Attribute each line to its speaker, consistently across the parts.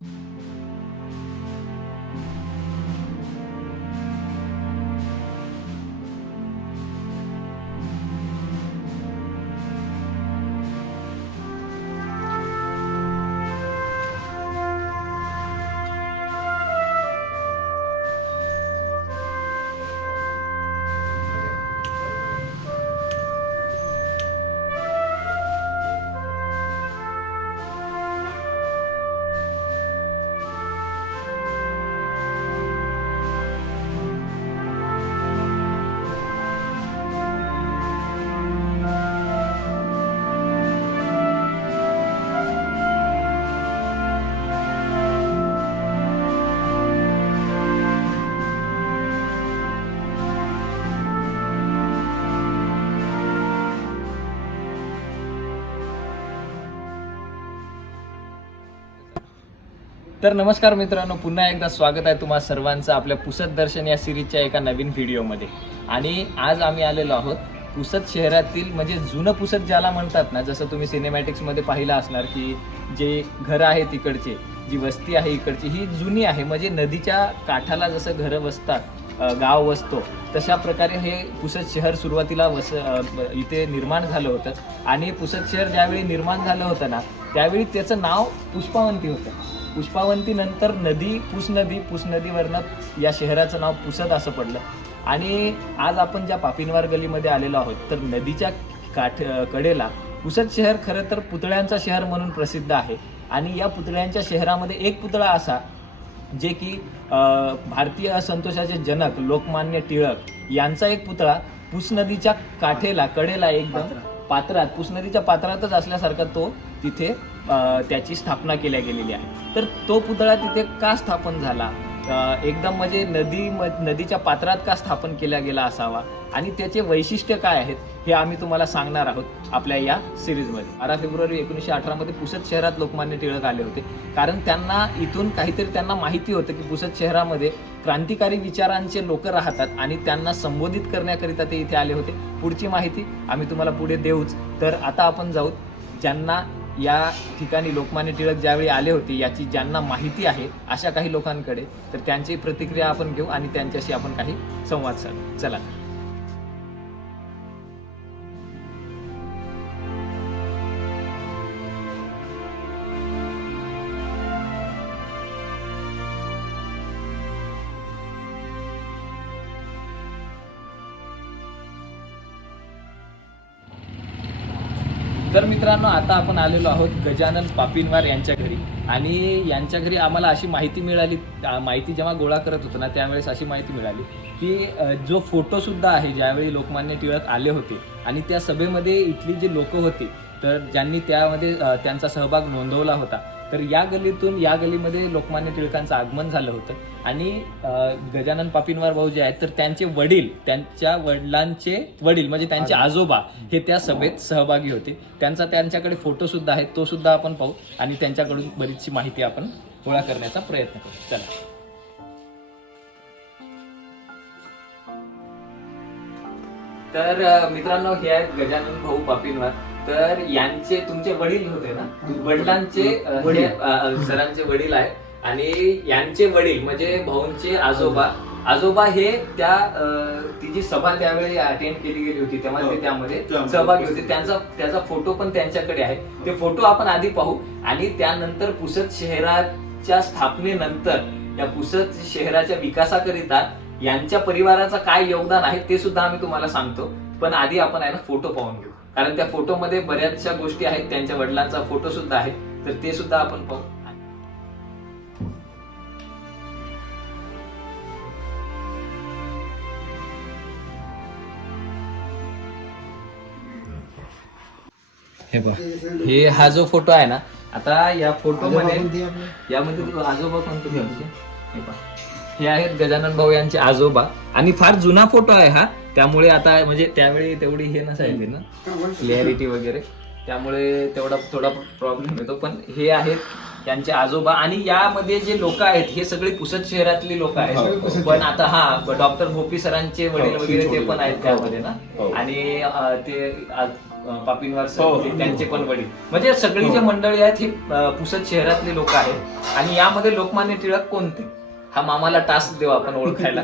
Speaker 1: 何? तर नमस्कार मित्रांनो पुन्हा एकदा स्वागत आहे तुम्हा सर्वांचं आपल्या पुसद दर्शन या सिरीजच्या एका नवीन व्हिडिओमध्ये. आणि आज आम्ही आलेलो आहोत पुसद शहरातील म्हणजे जुनं पुसद ज्याला म्हणतात ना जसं तुम्ही सिनेमॅटिक्समध्ये पाहिलं असणार की जे घरं आहे तिकडचे जी वस्ती आहे इकडची ही जुनी आहे. म्हणजे नदीच्या काठाला जसं घरं वसतात गाव वसतो तशा प्रकारे हे पुसद शहर सुरुवातीला वस इथे निर्माण झालं होतं. आणि पुसद शहर ज्यावेळी निर्माण झालं होतं ना त्यावेळी त्याचं नाव पुष्पावंती होतं. पुष्पावंती नंतर नदी पुस नदी पुस नदीवरनं या शहराचं नाव पुसद असं पडलं. आणि आज आपण ज्या पापिनवार गलीमध्ये आलेलो आहोत तर नदीच्या काठ कडेला पुसद शहर खरं तर पुतळ्यांचा शहर म्हणून प्रसिद्ध आहे. आणि या पुतळ्यांच्या शहरामध्ये एक पुतळा असा जे की भारतीय असंतोषाचे जनक लोकमान्य टिळक यांचा एक पुतळा पुस नदीच्या काठेला कडेला एकदम पात्रात पुस नदीच्या पात्रातच असल्यासारखा तो तिथे त्याची स्थापना केल्या गेलेली आहे. तर तो पुतळा तिथे का स्थापन झाला? एकदम म्हणजे नदी म- नदीच्या पात्रात का स्थापन केला गेला असावा? आणि त्याचे वैशिष्ट्य काय आहेत हे आम्ही तुम्हाला सांगणार आहोत आपल्या या सिरीजमध्ये. बारा फेब्रुवारी एकोणीसशे अठरामध्ये पुसद शहरात लोकमान्य टिळक आले होते. कारण त्यांना इथून काहीतरी त्यांना माहिती होतं की पुसद शहरामध्ये क्रांतिकारी विचारांचे लोक राहतात आणि त्यांना संबोधित करण्याकरिता ते इथे आले होते. पुढची माहिती आम्ही तुम्हाला पुढे देऊच. तर आता आपण जाऊ ज्यांना या ठिकाणी लोकमान्य टिळक ज्यावेळी आले होते याची ज्यांना माहिती आहे अशा काही लोकांकडे तर त्यांची प्रतिक्रिया आपण घेऊ आणि त्यांच्याशी आपण काही संवाद साधू. चला तर. मित्रांनो आता आपण आलेलो आहोत गजानन पापिनवार यांच्या घरी आणि यांच्या घरी आम्हाला अशी माहिती मिळाली माहिती जेव्हा गोळा करत होतो ना त्यावेळेस अशी माहिती मिळाली की जो फोटोसुद्धा आहे ज्यावेळी लोकमान्य टिळक आले होते आणि त्या सभेमध्ये इथली जी लोक होती तर ज्यांनी त्यामध्ये त्यांचा सहभाग नोंदवला होता तर या गलीतून या गलीमध्ये लोकमान्य टिळकांचं आगमन झालं होतं. आणि गजानन पापिनवार भाऊ जे आहेत तर त्यांचे वडील त्यांच्या वडिलांचे वडील म्हणजे त्यांचे आजोबा. हे त्या सभेत सहभागी होते. त्यांचा त्यांच्याकडे फोटो सुद्धा आहे तो सुद्धा आपण पाहू आणि त्यांच्याकडून बरीचशी माहिती आपण गोळा करण्याचा प्रयत्न करू. चला. तर मित्रांनो हे आहेत गजानन भाऊ पापिनवार तर यांचे तुमचे वडील होते ना? वडिलांचे हे, अ, सरांचे वडील आहेत. आणि यांचे वडील म्हणजे भाऊंचे आजोबा. आजोबा हे त्या अ, ती जी सभा त्यावेळी अटेंड केली गेली होती तेव्हा ते त्यामध्ये
Speaker 2: त्यामध्ये
Speaker 1: सहभागी होते. त्यांचा त्याचा फोटो पण त्यांच्याकडे आहे. ते फोटो आपण आधी पाहू. आणि त्यानंतर पुसद शहराच्या स्थापनेनंतर या पुसद शहराच्या विकासाकरिता यांच्या परिवाराचं काय योगदान आहे ते सुद्धा आम्ही तुम्हाला सांगतो. पण आधी आपण आहे ना फोटो पाहून घेऊ. कारण त्या फोटोमध्ये बऱ्याचशा गोष्टी आहेत त्यांच्या वडिलांचा फोटो सुद्धा आहे तर ते सुद्धा आपण पाहू. हे बघ हे हा जो फोटो आहे ना आता या फोटो मध्ये यामध्ये तू आजोबा कोणते? घ्यायचे हे पहा. हे आहेत गजानन भाऊ यांचे आजोबा. आणि फार जुना फोटो आहे हा. त्यामुळे आता म्हणजे त्यावेळी तेवढी हे नसायची ना. क्लिअरिटी वगैरे. त्यामुळे तेवढा थोडा प्रॉब्लेम येतो. पण हे आहेत त्यांचे आजोबा. आणि यामध्ये जे लोक आहेत हे सगळे पुसद शहरातली लोक
Speaker 2: हो,
Speaker 1: आहेत पण आता हा डॉक्टर भोपी सरांचे वडील
Speaker 2: हो,
Speaker 1: वगैरे ते. पण आहेत
Speaker 2: हो,
Speaker 1: त्यामध्ये ना.
Speaker 2: हो.
Speaker 1: आणि ते पापिनवार सर
Speaker 2: हो.
Speaker 1: होते, त्यांचे पण वडील. म्हणजे सगळी जे मंडळी आहेत हे पुसद शहरातले लोक आहेत. आणि यामध्ये लोकमान्य टिळक कोणते? हा मामाला टास्क देऊ आपण ओळखायला.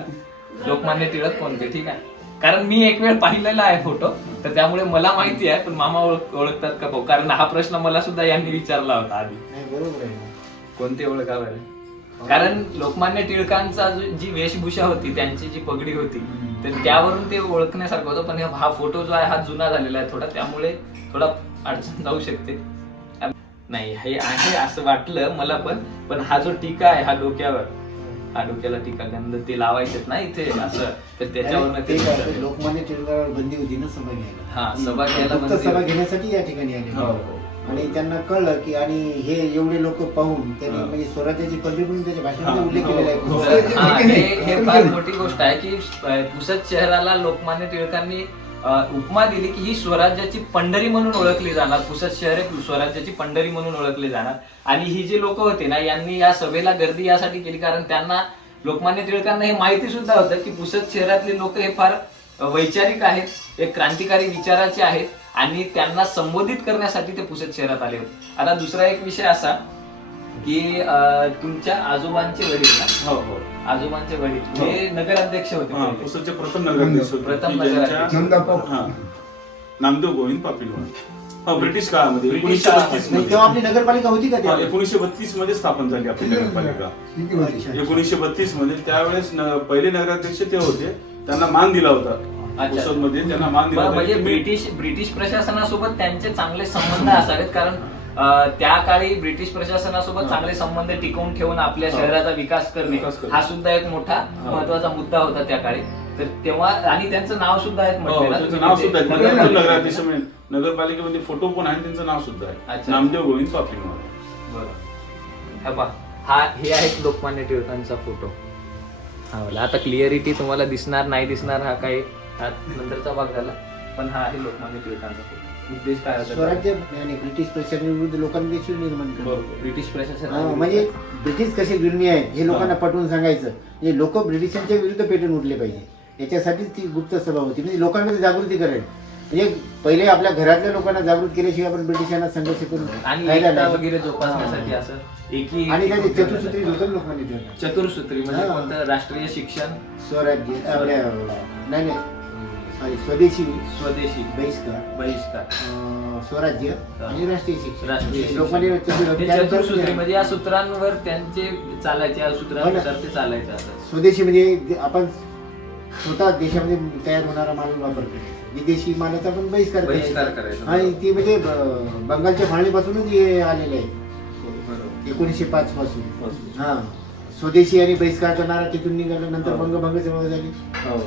Speaker 1: लोकमान्य टिळक कोणते ठीक आहे? कारण मी एक वेळ पाहिलेला आहे फोटो तर त्यामुळे मला माहिती आहे पण मामा ओळख ओळखतात का भाऊ? कारण हा प्रश्न मला सुद्धा यांनी विचारला होता आधी.
Speaker 3: नाही, बरोबर आहे.
Speaker 1: कोणते ओळखा बरं कारण लोकमान्य टिळकांचा जो- जी वेशभूषा होती त्यांची जी पगडी होती तर त्यावरून ते ओळखण्यासारखं होतं पण हा फोटो जो आहे हा जुना झालेला आहे थोडा त्यामुळे थोडा अडचण जाऊ शकते. नाही हे आहे असं वाटलं मला पण पण हा जो टीका आहे हा डोक्यावर हा डोक्याला टीका गंध ते लावायचेत ना इथे असं तर त्याच्यावरनं
Speaker 3: ते
Speaker 1: ते
Speaker 3: काय होतं, लोकमान्य टिळकावर बंदी होती ना सभा घ्यायला
Speaker 1: हा, सभा घ्यायला
Speaker 3: फक्त सभा. घेण्यासाठी या ठिकाणी आले
Speaker 1: हो, हो.
Speaker 3: आणि त्यांना कळलं की आणि हे एवढे लोक पाहून त्यांनी
Speaker 1: हा.
Speaker 3: म्हणजे स्वराज्याची पदवी म्हणून त्याच्या भाषणामध्ये
Speaker 2: हा,
Speaker 3: उल्लेख केलेला
Speaker 2: हो.
Speaker 3: आहे
Speaker 1: हा, हे हे फार मोठी गोष्ट आहे की अं, पुसद शहराला लोकमान्य टिळकांनी उपमा दिली की ही स्वराज्याची पंढरी म्हणून ओळखली जाणार. पुसद शहर हे स्वराज्याची पंढरी म्हणून ओळखली जाणार. आणि ही जी लोक होती ना यांनी या सभेला गर्दी यासाठी केली. कारण त्यांना लोकमान्य टिळकांना हे माहिती सुद्धा होतं की पुसद शहरातले लोक हे फार वैचारिक आहेत एक क्रांतिकारी विचाराचे आहेत. आणि त्यांना संबोधित करण्यासाठी ते पुसद शहरात आले होते. आता दुसरा एक विषय असा की तुमच्या आजोबांचे वडील ना
Speaker 2: हो हो.
Speaker 1: आजोबांचे वडील हे नगराध्यक्ष होते
Speaker 2: हा
Speaker 1: पहिले.
Speaker 2: पुसदचे प्रथम नगराध्यक्ष होते.
Speaker 1: प्रथम
Speaker 2: की. ज्यांच्या-. हा. नामदेव गोविंद पापीलवाड हा ब्रिटिश काळामध्ये
Speaker 1: ब्रिटिश
Speaker 2: एकोणीसशे
Speaker 1: काळामध्ये.
Speaker 2: बत्तीस
Speaker 3: नाही, तेव्हा आपली नगरपालिका होती का
Speaker 2: एकोणीसशे बत्तीसमध्ये स्थापन झाली आपली नगरपालिका
Speaker 4: किती होती?
Speaker 3: अच्छा.
Speaker 2: एकोणीसशे बत्तीसमध्ये त्यावेळेस न- पहिले नगराध्यक्ष ते होते त्यांना मान दिला होता
Speaker 1: अच्छा.
Speaker 2: पुसदमध्ये त्यांना मान दिला
Speaker 1: बरं,
Speaker 2: होता
Speaker 1: म्हणजे
Speaker 2: की तुम्ही-
Speaker 1: ब्रिटिश ब्रिटिश प्रशासनासोबत त्यांचे चांगले संबंध असावेत कारण त्या काळी ब्रिटिश प्रशासनासोबत. चांगले संबंध टिकवून ठेवून आपल्या. शहराचा विकास करणे. हा सुद्धा एक मोठा. महत्त्वाचा मुद्दा होता त्या काळी तर तेव्हा आणि त्यांचं नाव सुद्धा आहे
Speaker 2: हो, नाव सुद्धा आहे. नगरपालिकेमध्ये फोटो पण आहे त्यांचं नाव सुद्धा आहे. नामदेव गोविंद पापीलवाड
Speaker 1: बरं. हा हा हे आहेत लोकमान्य टिळकांचा फोटो हा बोला आता क्लिअरिटी तुम्हाला दिसणार नाही दिसणार हा काही हा नंतरचा भाग झाला पण हा आहे लोकमान्य टिळकांचा फोटो उद्देश काय होता?
Speaker 3: स्वराज्य आणि ब्रिटिश प्रशासनाविरुद्ध लोकांनी देखील निर्माण केलं
Speaker 2: बरोबर.
Speaker 1: ब्रिटिश प्रशासन
Speaker 3: म्हणजे ब्रिटिश कसे जुलमी आहेत हे लोकांना पटवून सांगायचं. म्हणजे लोक ब्रिटिशांच्या विरुद्ध पेटून उठले पाहिजे. याच्यासाठीच ती गुप्त सभा होती. म्हणजे लोकांमध्ये जागृती करेल म्हणजे पहिले आपल्या घरातल्या लोकांना जागृत केल्याशिवाय आपण ब्रिटिशांना संघर्ष करून
Speaker 1: आणि
Speaker 3: राहिला
Speaker 1: एकता
Speaker 3: नाही.
Speaker 1: वगैरे जोपासण्यासाठी. असं एकी
Speaker 3: आणि त्याचे चतुसूत्री होतं लोकांनी ठेवलं.
Speaker 1: चतुर्सूत्री म्हणजे
Speaker 3: हा.
Speaker 1: कोणतं राष्ट्रीय शिक्षण?
Speaker 3: स्वराज्य आपल्या नाही नाही. सॉरी स्वदेशी
Speaker 1: स्वदेशी
Speaker 3: बहिष्कार.
Speaker 1: बहिष्कार.
Speaker 3: अं, स्वराज्य आणि राष्ट्रीय शिक्षण.
Speaker 1: राष्ट्रीय
Speaker 3: त्यानंतर
Speaker 1: म्हणजे या सूत्रांवर त्यांचे चालायचे या सूत्रांनुसार ते चालायचे असं
Speaker 3: स्वदेशी म्हणजे जे आपण स्वतः देशामध्ये तयार होणारा माल वापर करायचा विदेशी मालाचा पण बहिष्कार
Speaker 1: बहिष्कार
Speaker 3: करायचा. आणि ती म्हणजे ब- बंगालच्या फाळणीपासूनच हे आलेले आहे
Speaker 1: बरोबर.
Speaker 3: एकोणीसशे पाच पासून.
Speaker 1: पासून.
Speaker 3: हा. स्वदेशी आणि बहिष्कारचा नारा तिथून निघाला नंतर
Speaker 1: हो.
Speaker 3: बंगभंग चळवळ झाली.
Speaker 1: हो.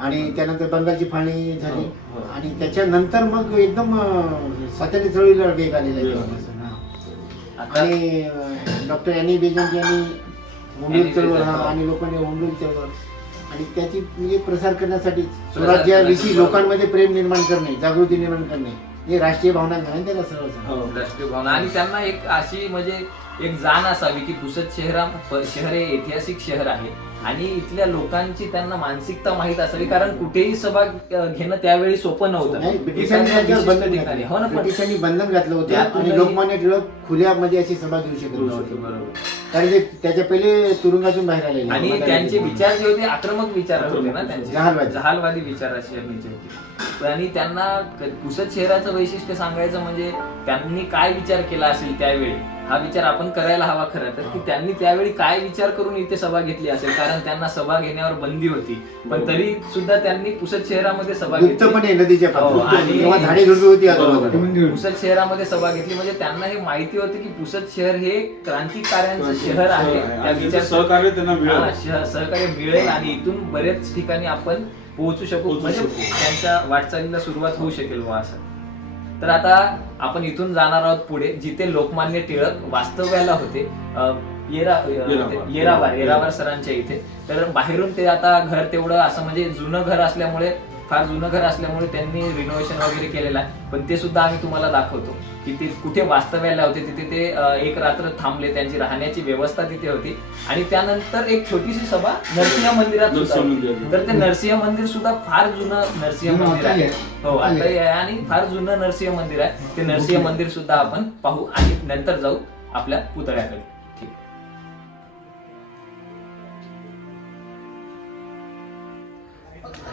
Speaker 3: आणि त्यानंतर बंगालची फाळणी झाली
Speaker 1: हो, हो.
Speaker 3: आणि त्याच्यानंतर मग एकदम अं, स्वातंत्र्य चळवळीला वेग आलेला आहे
Speaker 2: वेग
Speaker 3: तेव्हापासून, हा.
Speaker 1: आता
Speaker 3: आणि डॉक्टर अॅनी बेजंत यांनी होमरूल चळवळ हा. आणि लोकांनी होमरूल चळवळ आणि त्याची म्हणजे प्रसार करण्यासाठी स्वराज्याविषयी. लोकांमध्ये प्रेम निर्माण करणे जागृती निर्माण करणे हे राष्ट्रीय भावना म्हणा त्याला सरळ सांगा.
Speaker 1: हो राष्ट्रीय भावना आणि त्यांना एक अशी म्हणजे एक जाण असावी की पुसद शहरा शहर हे ऐतिहासिक शहर आहे आणि इथल्या लोकांची त्यांना मानसिकता माहीत असावी कारण कुठेही सभा घेणं त्यावेळी सोपं
Speaker 3: नाही,
Speaker 1: नव्हतं
Speaker 3: ब्रिटिशांनी बंधन
Speaker 1: ठिकाणी.
Speaker 3: घातलं.
Speaker 1: हो ना पण
Speaker 3: ब्रिटिशांनी बंधन घातलं होतं आणि लोकमान्य टिळक खुल्यामध्ये अशी सभा घेऊ शकत नव्हते.
Speaker 1: बरोबर
Speaker 3: कारण ते त्याच्या पहिले तुरुंगातून बाहेर आलेले
Speaker 1: आणि त्यांचे विचार जे होते आक्रमक विचार होते ना त्यांचे.
Speaker 3: जहालवादी.
Speaker 1: जहालवादी विचाराचे होते. आणि त्यांना पुसद शहराचं वैशिष्ट्य सांगायचं म्हणजे त्यांनी काय विचार केला असेल त्यावेळी? हा विचार आपण करायला हवा खरं तर की त्यांनी त्यावेळी काय विचार करून इथे सभा घेतली असेल? कारण त्यांना सभा घेण्यावर बंदी होती. पण तरी सुद्धा त्यांनी पुसद शहरामध्ये सभा घेतली.
Speaker 3: नदीच्या
Speaker 1: हो,
Speaker 3: होती
Speaker 1: पुसद शहरामध्ये सभा घेतली. म्हणजे त्यांना हे माहिती होते की पुसद शहर हे क्रांतिकार्यांचं शहर आहे त्या विचार
Speaker 2: सहकार्य त्यांना मिळालं.
Speaker 1: सहकार्य मिळेल आणि इथून बरेच ठिकाणी आपण पोहोचू शकू. म्हणजे. त्यांच्या वाटचालीला सुरुवात होऊ शकेल असं. तर आता आपण इथून जाणार आहोत पुढे जिथे लोकमान्य टिळक वास्तव्याला होते. येरा
Speaker 2: येरावार
Speaker 1: येरावार सरांच्या इथे. तर बाहेरून ते आता घर तेवढं असं म्हणजे जुनं घर असल्यामुळे फार जुनं घर असल्यामुळे त्यांनी रिनोव्हेशन वगैरे केलेलं आहे. पण ते सुद्धा आम्ही तुम्हाला दाखवतो की ते कुठे वास्तव्याला होते तिथे ते एक रात्र थांबले त्यांची राहण्याची व्यवस्था तिथे होती. आणि त्यानंतर एक छोटीशी सभा नरसिंह मंदिरात होती. तर ते नरसिंह मंदिर सुद्धा फार जुनं नरसिंह मंदिर आहे. हो आहे. आणि फार जुनं नरसिंह मंदिर आहे. ते नरसिंह मंदिर सुद्धा आपण पाहू आणि नंतर जाऊ आपल्या पुतळ्याकडे.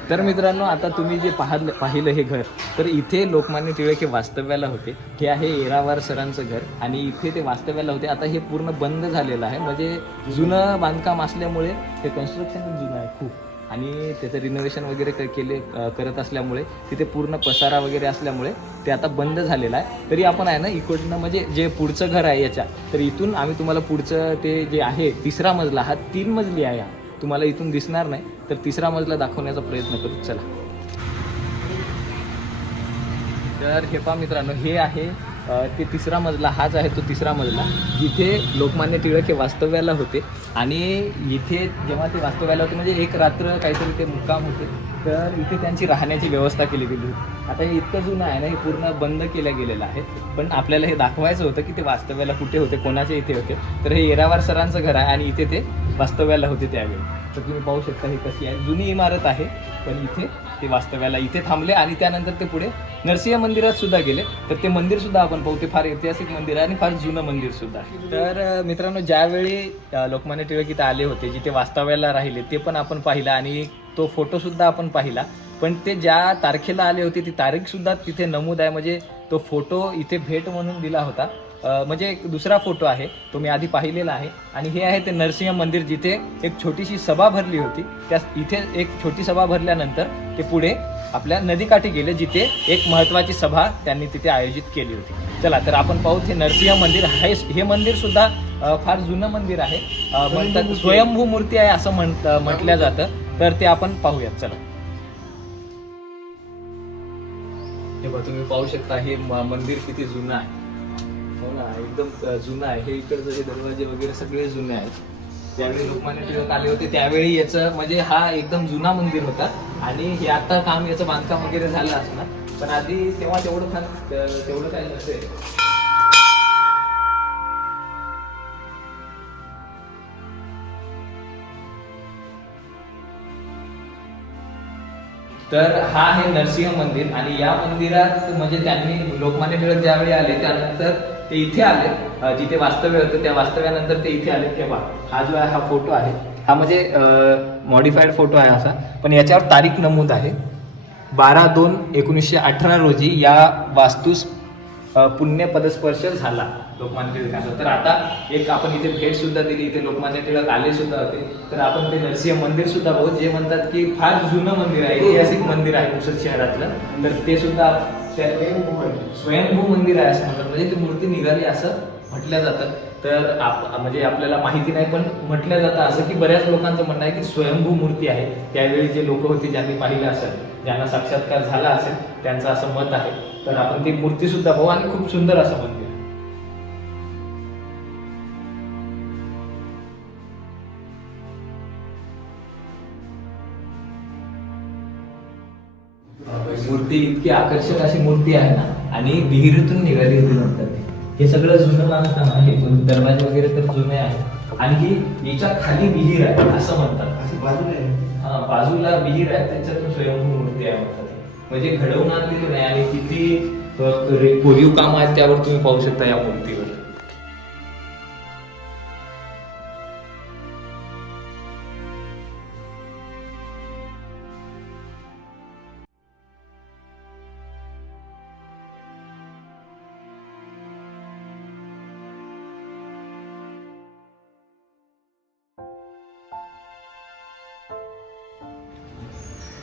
Speaker 1: तर मित्रांनो आता तुम्ही जे पाहलं पाहिलं हे घर तर इथे लोकमान्य टिळक हे वास्तव्याला होते. हे आहे येरावार सरांचं घर आणि इथे ते वास्तव्याला होते. आता हे पूर्ण बंद झालेलं आहे. म्हणजे जुनं बांधकाम असल्यामुळे ते कन्स्ट्रक्शन जुनं आहे खूप. आणि त्याचं रिनोव्हेशन वगैरे क- केले करत असल्यामुळे तिथे पूर्ण पसारा वगैरे असल्यामुळे ते आता बंद झालेलं आहे. तरी आपण आहे ना इकडनं म्हणजे जे पुढचं घर आहे याच्या तर इथून आम्ही तुम्हाला पुढचं ते जे आहे तिसरा मजला हा तीन मजली आहे हा. तुम्हाला इथून दिसणार नाही तर तिसरा मजला दाखवण्याचा प्रयत्न करू. चला. तर हे पा मित्रांनो हे आहे ते तिसरा मजला हाच आहे तो तिसरा मजला. जिथे लोकमान्य टिळक हे वास्तव्याला होते आणि इथे जेव्हा ते वास्तव्याला होते म्हणजे एक रात्र काहीतरी ते मुक्काम होते तर इथे त्यांची राहण्याची व्यवस्था केली गेली होती. आता हे इतकं जुनं आहे ना हे पूर्ण बंद केलं गेलेलं आहे. पण आपल्याला हे दाखवायचं होतं की ते वास्तव्याला कुठे होते कोणाच्या इथे होते. तर हे येरावार सरांचं घर आहे आणि इथे ते वास्तव्याला होते त्यावेळी. तर तुम्ही पाहू शकता हे कशी आहे. जुनी इमारत आहे पण इथे ते वास्तव्याला इथे थांबले आणि त्यानंतर ते पुढे नरसिंह मंदिरात सुद्धा गेले. तर ते मंदिर सुद्धा आपण पाहू ते फार ऐतिहासिक मंदिर आहे आणि फार जुनं मंदिर सुद्धा आहे. तर मित्रांनो ज्यावेळी लोकमान्य टिळक इथे आले होते जिथे वास्तव्याला राहिले ते पण आपण पाहिलं आणि तो फोटो सुद्धा आपण पाहिला. पण ते ज्या तारखेला आले होते ती तारीख सुद्धा तिथे नमूद आहे. म्हणजे तो फोटो इथे भेट म्हणून दिला होता. म्हणजे एक दुसरा फोटो आहे तो मी आधी पाहिलेला आहे. आणि हे आहे ते नरसिंह मंदिर जिथे एक छोटीशी सभा भरली होती. त्या इथे एक छोटी सभा भरल्यानंतर ते पुढे आपल्या नदीकाठी गेले जिथे एक महत्त्वाची सभा त्यांनी तिथे आयोजित केली होती. चला तर आपण पाहू ते नरसिंह मंदिर हे हे मंदिर सुद्धा अ, फार जुनं मंदिर आहे. म्हणतात स्वयंभू मूर्ती आहे असं म्हण म्हटलं जातं. तर ते आपण पाहूयात. चला. हे तुम्ही पाहू शकता हे मंदिर किती जुनं आहे. हो ना एकदम जुनं आहे. हे इकडचं जे दरवाजे वगैरे सगळे जुने आहेत. त्यावेळी लोकमान्य टिळक आले होते त्यावेळी याचं म्हणजे हा एकदम जुना मंदिर होता. आणि हे आता काम याचं बांधकाम वगैरे झालं असणार. पण आधी तेव्हा तेवढं फार तेवढं काय नसेल तर हा आहे नरसिंह मंदिर आणि या मंदिरात म्हणजे त्यांनी लोकमान्य टिळक ज्यावेळी आले त्यानंतर ते इथे आले जिथे वास्तव्य होतं त्या वास्तव्यानंतर ते इथे आले. तेव्हा हा जो आहे हा फोटो आहे. हा म्हणजे मॉडिफाईड फोटो आहे असा. पण याच्यावर तारीख नमूद आहे. बारा दोन एकोणीसशे अठरा रोजी या वास्तूस पुण्य पदस्पर्श झाला. लोकमान्य टिळकांचा तर आता एक आपण इथे भेटसुद्धा दिली इथे लोकमान्य टिळक आले सुद्धा होते. तर आपण ते नरसिंह मंदिर सुद्धा बघू जे म्हणतात की फार जुनं मंदिर आहे ऐतिहासिक मंदिर आहे पुसद शहरातलं. तर ते सुद्धा त्या- स्वयंभू मंदिर आहे असं म्हणतात. म्हणजे ती मूर्ती निघाली असं म्हटलं जातं. तर आप म्हणजे आपल्याला माहिती नाही पण म्हटलं जातं असं की बऱ्याच लोकांचं म्हणणं आहे की स्वयंभू मूर्ती आहे. त्यावेळी जे लोक होते ज्यांनी पाहिलं असेल ज्यांना साक्षात्कार झाला असेल त्यांचं असं मत आहे. तर आपण ती मूर्तीसुद्धा पाहू आणि खूप सुंदर असं म्हणतो मूर्ती इतकी आकर्षक अशी मूर्ती आहे ना आणि विहिरीतून निघाली होती म्हणतात. हे सगळं जुनं बांधकाम आहे पण दरवाजे वगैरे तर जुने आहे आणि ही याच्या खाली विहीर आहे असं म्हणतात
Speaker 3: असं बाजूला आहे
Speaker 1: हा बाजूला विहीर आहे त्याच्यातून स्वयंभू मूर्ती आहे म्हणतात. म्हणजे घडवून आणलेली नाही आणि किती कोरीव काम आहेत त्यावर तुम्ही पाहू शकता या मूर्तीवर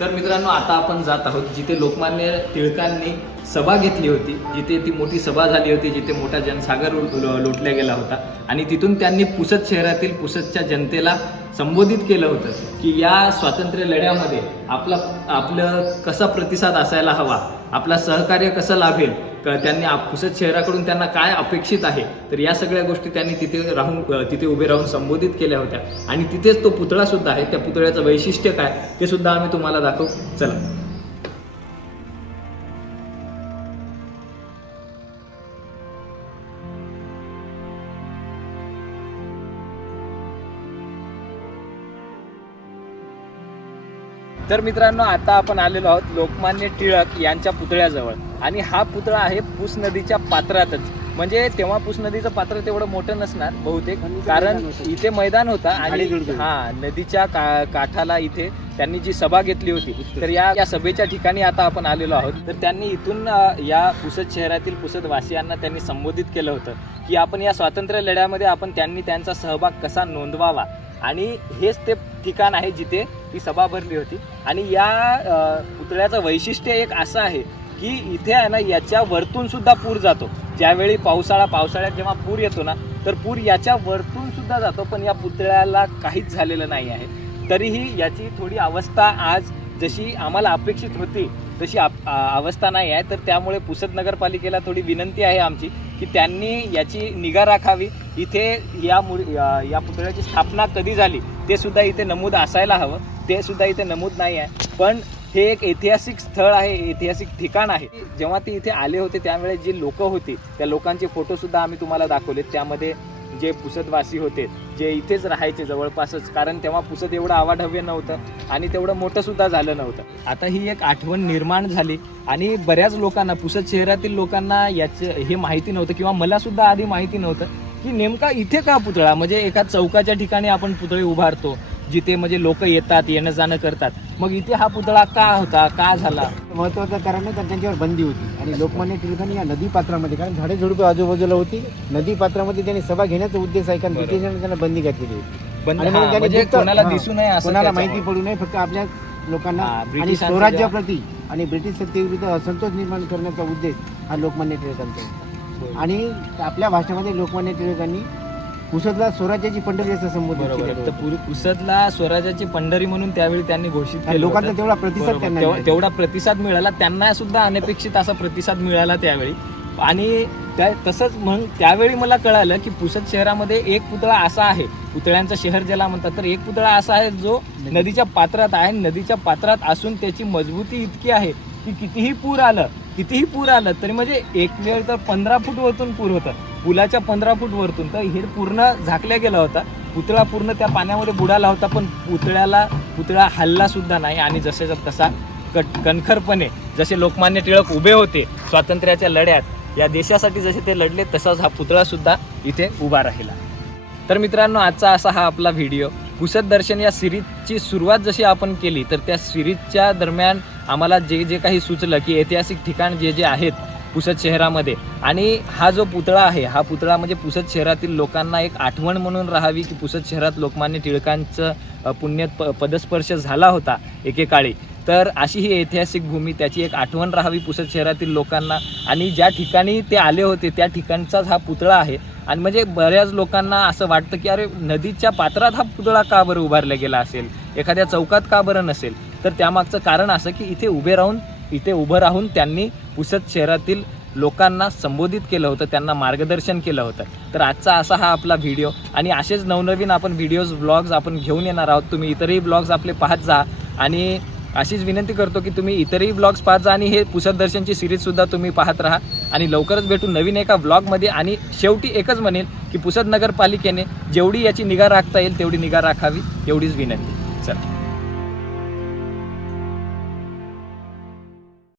Speaker 1: तर मित्रांनो आता आपण जात आहोत जिथे लोकमान्य टिळकांनी सभा घेतली होती जिथे ती मोठी सभा झाली होती जिथे मोठा जनसागर लो- लोटला गेला होता. आणि तिथून त्यांनी पुसद शहरातील पुसदच्या जनतेला संबोधित केलं होतं की या स्वातंत्र्य लढ्यामध्ये आपला आपलं कसा प्रतिसाद असायला हवा आपला सहकार्य कसं लाभेल त्यांनी आप- पुसद शहराकडून त्यांना काय अपेक्षित आहे? तर या सगळ्या गोष्टी त्यांनी तिथे राहून तिथे उभे राहून संबोधित केल्या होत्या. आणि तिथेच तो पुतळा सुद्धा आहे. त्या पुतळ्याचं वैशिष्ट्य काय? ते सुद्धा आम्ही तुम्हाला दाखवू. चला. तर मित्रांनो आता आपण आलेलो आहोत लोकमान्य टिळक यांच्या पुतळ्याजवळ. आणि हा पुतळा आहे पूस नदीच्या पात्रातच. म्हणजे तेव्हा पूस नदीचं पात्र तेवढं मोठं नसणार बहुतेक कारण इथे मैदान होता आणि. हा नदीच्या का काठाला इथे त्यांनी जी सभा घेतली होती तर या या सभेच्या ठिकाणी आता आपण आलेलो आहोत. तर त्यांनी इथून या पुसद शहरातील पुसद वासियांना त्यांनी संबोधित केलं होतं की आपण या स्वातंत्र्य लढ्यामध्ये आपण त्यांनी त्यांचा सहभाग कसा नोंदवावा? आणि हेच ते ठिकाण आहे जिथे ती सभा भरली होती. आणि या पुतळ्याचं वैशिष्ट्य एक असं आहे की इथे आहे ना याच्या वरतून सुद्धा पूर जातो. ज्यावेळी पावसाळा पावसाळ्यात जेव्हा पूर येतो ना तर पूर याच्या वरतून सुद्धा जातो पण या पुतळ्याला काहीच झालेलं नाही आहे. तरीही याची थोडी अवस्था आज जशी आम्हाला अपेक्षित होती तशी आप- अवस्था नाही आहे. तर त्यामुळे पुसद नगरपालिकेला थोडी विनंती आहे आमची की त्यांनी याची निगा राखावी. इथे या मु या या पुतळ्याची स्थापना कधी झाली ते सुद्धा इथे नमूद असायला हवं. ते सुद्धा इथे नमूद नाही आहे. पण हे एक ऐतिहासिक स्थळ आहे ऐतिहासिक ठिकाण आहे. जेव्हा ते इथे आले होते त्यावेळेस जी लोक होती त्या लोकांचे फोटोसुद्धा आम्ही तुम्हाला दाखवलेत. त्यामध्ये जे पुसदवासी होते जे इथेच राहायचे जवळपासच कारण तेव्हा पुसद एवढं आवाढव्य नव्हतं आणि तेवढं मोठंसुद्धा झालं नव्हतं. आता ही एक आठवण निर्माण झाली आणि बऱ्याच लोकांना पुसद शहरातील लोकांना याचं हे माहिती नव्हतं किंवा मलासुद्धा आधी माहिती नव्हतं. की नेमका इथे का पुतळा? म्हणजे एका चौकाच्या ठिकाणी आपण पुतळे उभारतो जिथे म्हणजे लोक येतात येणं जाणं करतात. मग इथे हा पुतळा का होता? का झाला?
Speaker 3: महत्वाचं कारण तर त्यांच्यावर बंदी होती. आणि लोकमान्य टिळकांनी या नदी पात्रामध्ये कारण झाडे झुडपे आजूबाजूला होती नदी पात्रामध्ये त्यांनी सभा घेण्याचा उद्देश आहे कारण. ब्रिटिशांनी त्यांना बंदी घातलेली होती.
Speaker 1: बंद म्हणजे कोणाला दिसू नये
Speaker 3: कोणाला. माहिती पडू नये फक्त आपल्या लोकांना आणि स्वराज्याप्रती आणि ब्रिटिश सत्तेविरुद्ध असंतोष निर्माण करण्याचा उद्देश हा लोकमान्य टिळकांचा होता. आणि आपल्या भाषणामध्ये लोकमान्य टिळकांनी पुसदला स्वराज्याची पंढरी असं संबोधित
Speaker 1: बरोबर आहे. तर. पुरी पुसदला स्वराज्याची पंढरी म्हणून त्यावेळी त्यांनी घोषित केलं
Speaker 3: लोकांचा
Speaker 1: होतं.
Speaker 3: तेवढा प्रतिसाद
Speaker 1: बरोबर.
Speaker 3: त्यांना
Speaker 1: तेव-
Speaker 3: मिळाला.
Speaker 1: तेवढा प्रतिसाद मिळाला त्यांना सुद्धा अनपेक्षित असा प्रतिसाद मिळाला त्यावेळी आणि त्या तसंच मग त्यावेळी मला कळालं की पुसद शहरामध्ये एक पुतळा असा आहे पुतळ्यांचं शहर ज्याला म्हणतात तर एक पुतळा असा आहे जो नदीच्या पात्रात आहे नदीच्या पात्रात असून त्याची मजबूती इतकी आहे की कितीही पूर आलं कितीही पूर आलं तरी म्हणजे एक वेळ तर पंधरा फूट वरतून पूर होतं. पुलाच्या पंधरा फूट वरतून. तर हे पूर्ण झाकल्या गेला होता. पुतळा पूर्ण त्या पाण्यामध्ये बुडाला होता पण पुतळ्याला पुतळा हल्ला सुद्धा नाही. आणि जसेचा तसा कट कणखरपणे जसे लोकमान्य टिळक उभे होते स्वातंत्र्याच्या लढ्यात या देशासाठी जसे ते लढले तसाच हा पुतळासुद्धा इथे उभा राहिला. तर मित्रांनो आजचा असा हा आपला व्हिडिओ. पुसत दर्शन या सिरीजची सुरुवात जशी आपण केली तर त्या सिरीजच्या दरम्यान आम्हाला जे जे काही सुचलं की ऐतिहासिक ठिकाण जे जे आहेत पुसद शहरामध्ये आणि हा जो पुतळा आहे हा पुतळा म्हणजे पुसद शहरातील लोकांना एक आठवण म्हणून राहावी की पुसद शहरात लोकमान्य टिळकांचं पुण्य प पदस्पर्श झाला होता एकेकाळी. तर अशी ही ऐतिहासिक भूमी त्याची एक आठवण राहावी पुसद शहरातील लोकांना. आणि ज्या ठिकाणी ते आले होते त्या ठिकाणचाच हा पुतळा आहे. आणि म्हणजे बऱ्याच लोकांना असं वाटतं की अरे नदीच्या पात्रात हा पुतळा का बरं उभारला गेला असेल? एखाद्या चौकात का बरं नसेल? तर त्यामागचं कारण असं की इथे उभे राहून इथे उभं राहून त्यांनी पुसद शहरातील लोकांना संबोधित केलं होतं त्यांना मार्गदर्शन केलं होतं. तर आजचा असा हा आपला व्हिडिओ आणि असेच नवनवीन आपण व्हिडिओज ब्लॉग्स आपण घेऊन येणार आहोत. तुम्ही इतरही ब्लॉग्स आपले पाहत जा. आणि अशीच विनंती करतो की तुम्ही इतरही ब्लॉग्स पाहत जा आणि हे पुसद दर्शनची सिरीजसुद्धा तुम्ही पाहत राहा. आणि लवकरच भेटू नवीन एका ब्लॉगमध्ये आणि शेवटी एकच म्हणेल की पुसद नगरपालिकेने जेवढी याची निगा राखता येईल तेवढी निगा राखावी एवढीच विनंती.